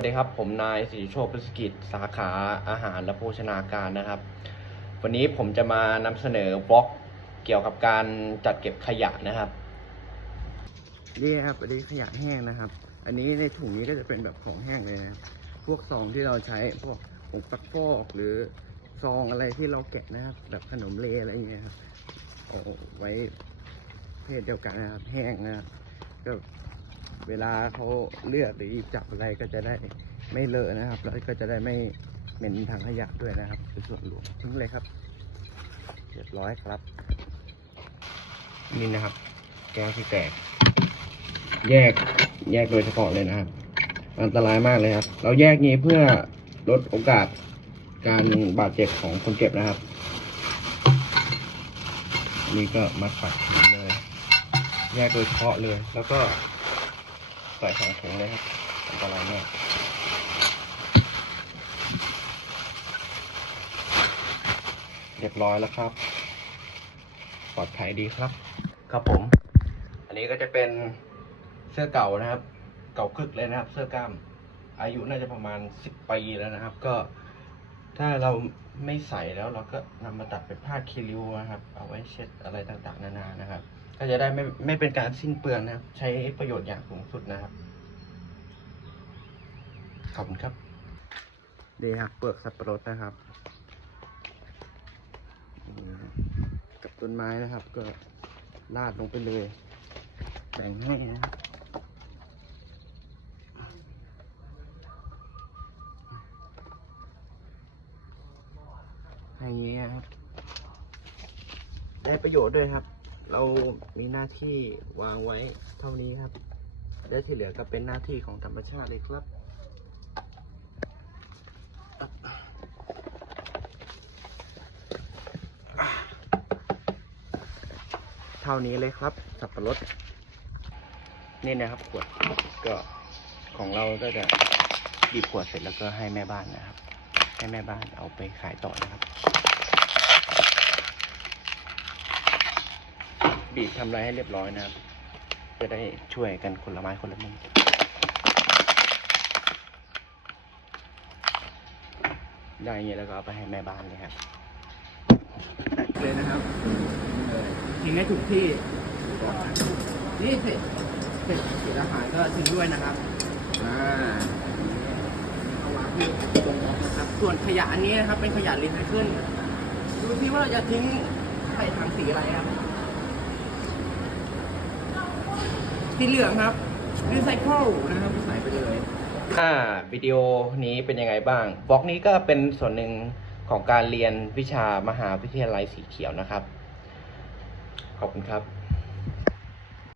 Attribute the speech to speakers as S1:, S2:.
S1: สวัสดีครับ ผมนายสิริโชคพฤศกิจสาขาอาหารและโภชนาการนะครับ วันนี้ผมจะมานำเสนอบล็อกเกี่ยวกับการจัดเก็บขยะนะครับนี่ครับอันนี้ขยะแห้งนะครับ อันนี้ในถุงนี้ก็จะเป็นแบบของแห้งเลยนะพวกซองที่เราใช้พวกผงซักฟอกหรือซองอะไรที่เราแกะนะครับ แบบขนมเลอะไรอย่างเงี้ยครับเอาไว้เพศเดียวกันนะครับแห้งนะครับก็ เวลาเขาเลือกหรือหยิบจับอะไรก็จะได้ไม่เลอะนะครับ แล้วก็จะได้ไม่เหม็นทางขยะด้วยนะครับคือส่วนรวมทิ้งเลยครับเรียบร้อยครับ นี่นะครับ แก้วที่แตก แยกแยกโดยเฉพาะเลยนะครับ อันตรายมากเลยครับ เราแยกนี้เพื่อลดโอกาสการบาดเจ็บของคนเก็บนะครับ นี่ก็มัดปัดทิ้งเลย แยกโดยเฉพาะเลย แล้วก็ ใส่สองถุงเลยครับอันตรายมากเรียบร้อยแล้วครับ ปลอดภัยดีครับ ครับผม อันนี้ก็จะเป็นเสื้อเก่านะครับ เก่าคึกเลยนะครับ เสื้อกล้าม อายุน่าจะประมาณสิบปีแล้วนะครับ ก็ ถ้าเราไม่ใส่แล้วเราก็นำมาตัดเป็นผ้าคีริวนะครับ เอาไว้เช็ดอะไรต่างๆ นานานะครับ ก็จะได้ไม่ไม่เป็นการสิ้นเปลืองนะครับ ใช้ประโยชน์อย่างสูงสุดนะครับขอบคุณครับนี่ครับเปลือกสับปะรดนะครับกับต้นไม้นะครับ ก็ลาดลงไปเลยแบ่งให้นะครับอย่างนี้ยครับได้ประโยชน์ด้วยครับ เรามีหน้าที่วางไว้เท่านี้ครับ และที่เหลือก็เป็นหน้าที่ของธรรมชาติเลยครับ เท่านี้เลยครับสับปะรดนี่นะครับขวดก็ของเราก็จะหยิบขวดเสร็จแล้วก็ให้แม่บ้านนะครับ ให้แม่บ้านเอาไปขายต่อนะครับ บีบทำอะไรให้เรียบร้อยนะครับ จะได้ช่วยกันคนละไม้คนละมือได้อย่างนี้แล้วก็เอาไปให้แม่บ้านเลยครับเลยนะครับทิ้งให้ถูกที่ นี่เสร็จเสร็จเสร็จอาหารก็ทิ้งด้วยนะครับอ่าเอาวางที่ตรงบล็อกนะครับ ส่วนขยะอันนี้นะครับเป็นขยะรีไซเคิลดูซิว่าเราจะทิ้งใส่ถังสีอะไรครับ สีเหลืองครับรีไซเคิลนะครับใส่ไปเลยอ่าวิดีโอนี้เป็นยังไงบ้างบล็อกนี้ก็เป็นส่วนหนึ่งของการเรียนวิชามหาวิทยาลัยสีเขียวนะครับ ขอบคุณครับ